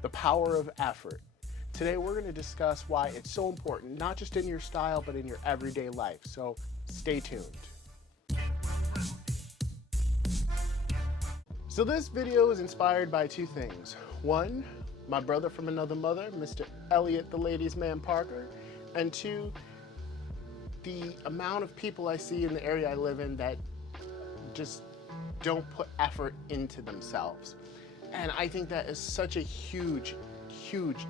The power of effort. Today we're going to discuss why it's so important, not just in your style, but in your everyday life. So stay tuned. So this video is inspired by two things. One, my brother from another mother, Mr. Elliot, the ladies' man Parker. And two, the amount of people I see in the area I live in that just don't put effort into themselves. And I think that is such a huge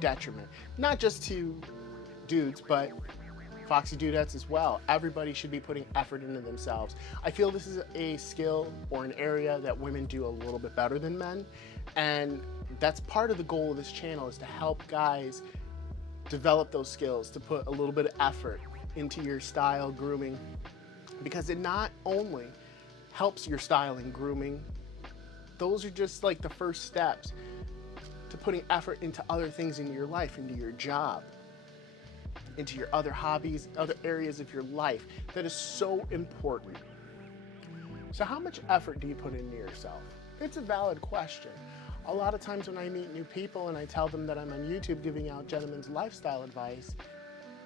detriment, not just to dudes, but Foxy Dudettes as well. Everybody should be putting effort into themselves. I feel this is a skill or an area that women do a little bit better than men, and that's part of the goal of this channel, is to help guys develop those skills, to put a little bit of effort into your style, grooming, because it not only helps your style and grooming, those are just like the first steps to putting effort into other things in your life, into your job, into your other hobbies, other areas of your life. That is so important. So how much effort do you put into yourself? It's a valid question. A lot of times when I meet new people and I tell them that I'm on YouTube giving out gentlemen's lifestyle advice,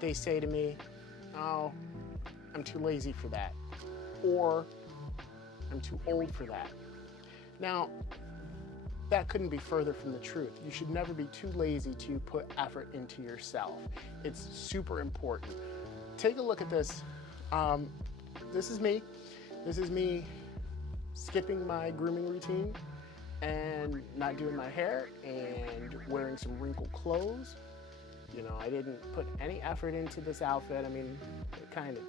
they say to me, "Oh, I'm too lazy for that," or "I'm too old for that." Now, that couldn't be further from the truth. You should never be too lazy to put effort into yourself. It's super important. Take a look at this. This is me. This is me skipping my grooming routine and not doing my hair and wearing some wrinkled clothes. You know, I didn't put any effort into this outfit. I mean, it kind of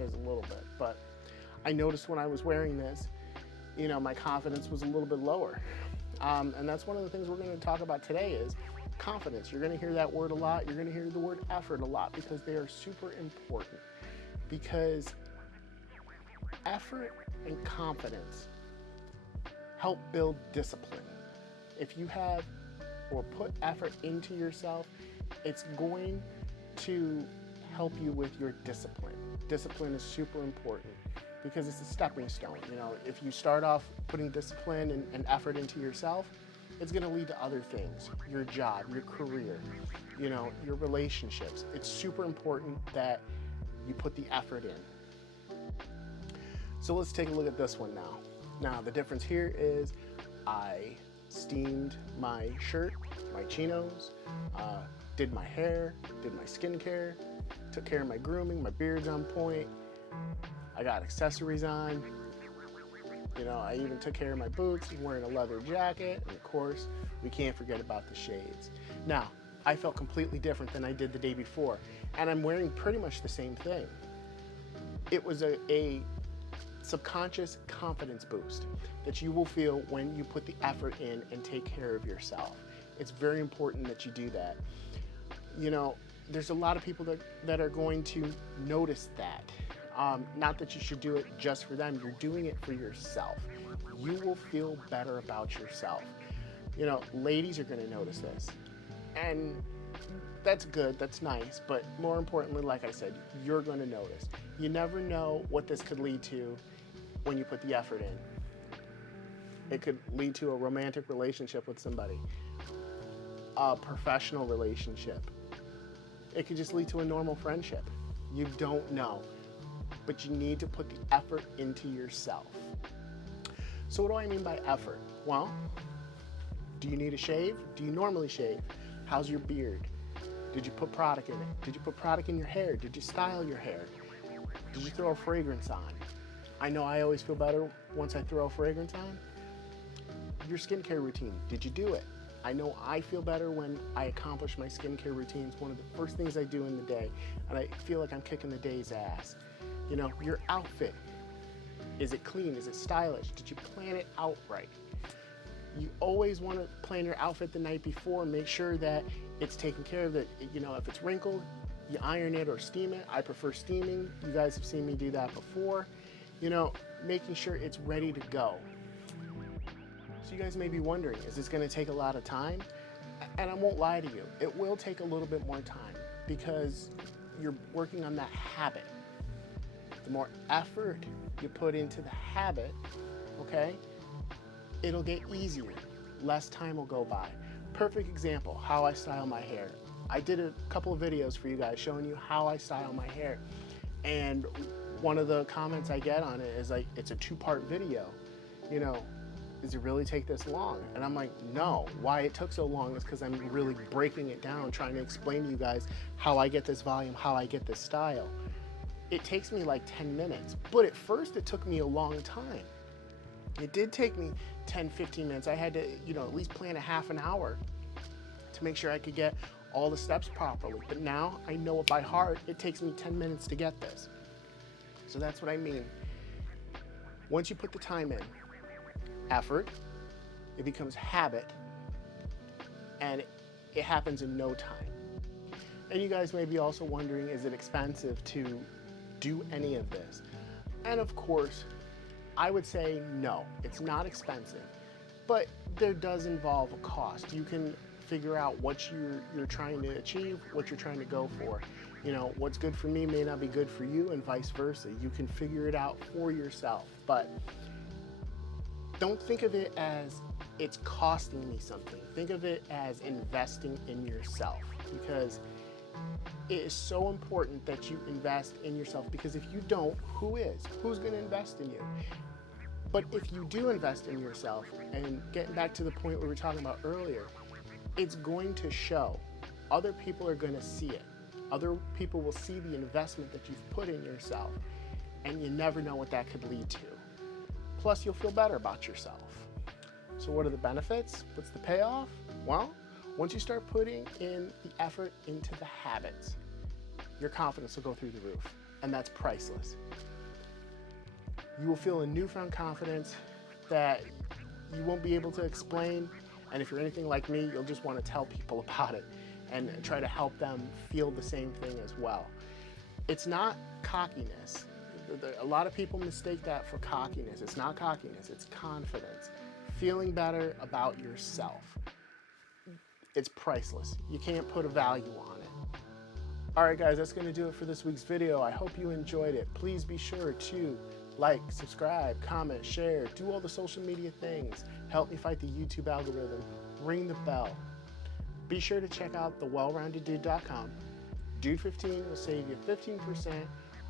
is a little bit, but I noticed when I was wearing this, you know, my confidence was a little bit lower. And that's one of the things we're going to talk about today is confidence. You're going to hear that word a lot. You're going to hear the word effort a lot, because they are super important. Because effort and confidence help build discipline. If you have or put effort into yourself, it's going to help you with your discipline. Discipline is super important, because it's a stepping stone. You know, if you start off putting discipline and effort into yourself, it's going to lead to other things, your job, your career, you know, your relationships. It's super important that you put the effort in. So let's take a look at this one now. Now, the difference here is I steamed my shirt, my chinos, did my hair, did my skincare, took care of my grooming, my beard's on point. I got accessories on. You know, I even took care of my boots, wearing a leather jacket, and of course, we can't forget about the shades. Now, I felt completely different than I did the day before, and I'm wearing pretty much the same thing. It was a subconscious confidence boost that you will feel when you put the effort in and take care of yourself. It's very important that you do that. You know, there's a lot of people that are going to notice that. Not that you should do it just for them. You're doing it for yourself. You will feel better about yourself. You know, ladies are going to notice this. And that's good. That's nice. But more importantly, like I said, you're going to notice. You never know what this could lead to when you put the effort in. It could lead to a romantic relationship with somebody, a professional relationship. It could just lead to a normal friendship. You don't know. But you need to put the effort into yourself. So what do I mean by effort? Well, do you need a shave? Do you normally shave? How's your beard? Did you put product in it? Did you put product in your hair? Did you style your hair? Did you throw a fragrance on? I know I always feel better once I throw a fragrance on. Your skincare routine, did you do it? I know I feel better when I accomplish my skincare routine. It's one of the first things I do in the day, and I feel like I'm kicking the day's ass. You know, your outfit, is it clean? Is it stylish? Did you plan it out right? You always want to plan your outfit the night before and make sure that it's taken care of. That, you know, if it's wrinkled, you iron it or steam it. I prefer steaming. You guys have seen me do that before. You know, making sure it's ready to go. So you guys may be wondering, is this going to take a lot of time? And I won't lie to you, it will take a little bit more time, because you're working on that habit. The more effort you put into the habit, okay, it'll get easier. Less time will go by. Perfect example, how I style my hair. I did a couple of videos for you guys showing you how I style my hair. And one of the comments I get on it is like, it's a 2-part video. You know, does it really take this long? And I'm like, no. Why it took so long is because I'm really breaking it down, trying to explain to you guys how I get this volume, how I get this style. It takes me like 10 minutes, but at first it took me a long time. It did take me 10, 15 minutes. I had to, you know, at least plan a half an hour to make sure I could get all the steps properly. But now I know it by heart. It takes me 10 minutes to get this. So that's what I mean. Once you put the time in, effort, it becomes habit, and it happens in no time. And you guys may be also wondering, is it expensive to do any of this? And of course, I would say no, it's not expensive, but there does involve a cost. You can figure out what you're trying to achieve, what you're trying to go for. You know, what's good for me may not be good for you, and vice versa. You can figure it out for yourself, but don't think of it as it's costing me something. Think of it as investing in yourself, because it is so important that you invest in yourself, because if you don't, who is? Who's going to invest in you? But if you do invest in yourself, and getting back to the point we were talking about earlier, it's going to show. Other people are going to see it. Other people will see the investment that you've put in yourself, and you never know what that could lead to. Plus, you'll feel better about yourself. So what are the benefits? What's the payoff? Well, once you start putting in the effort into the habits, your confidence will go through the roof, and that's priceless. You will feel a newfound confidence that you won't be able to explain, and if you're anything like me, you'll just want to tell people about it and try to help them feel the same thing as well. It's not cockiness. A lot of people mistake that for cockiness. It's not cockiness, it's confidence. Feeling better about yourself. It's priceless. You can't put a value on it. All right, guys, that's going to do it for this week's video. I hope you enjoyed it. Please be sure to like, subscribe, comment, share, do all the social media things. Help me fight the YouTube algorithm. Ring the bell. Be sure to check out thewellroundeddude.com. Dude15 will save you 15%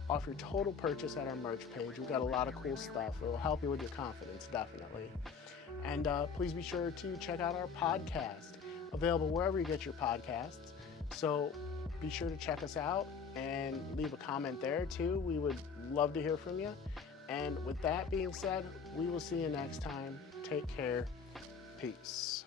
off your total purchase at our merch page. We've got a lot of cool stuff. It will help you with your confidence, definitely. And please be sure to check out our podcast, available wherever you get your podcasts. So be sure to check us out and leave a comment there too. We would love to hear from you. And with that being said, we will see you next time. Take care. Peace.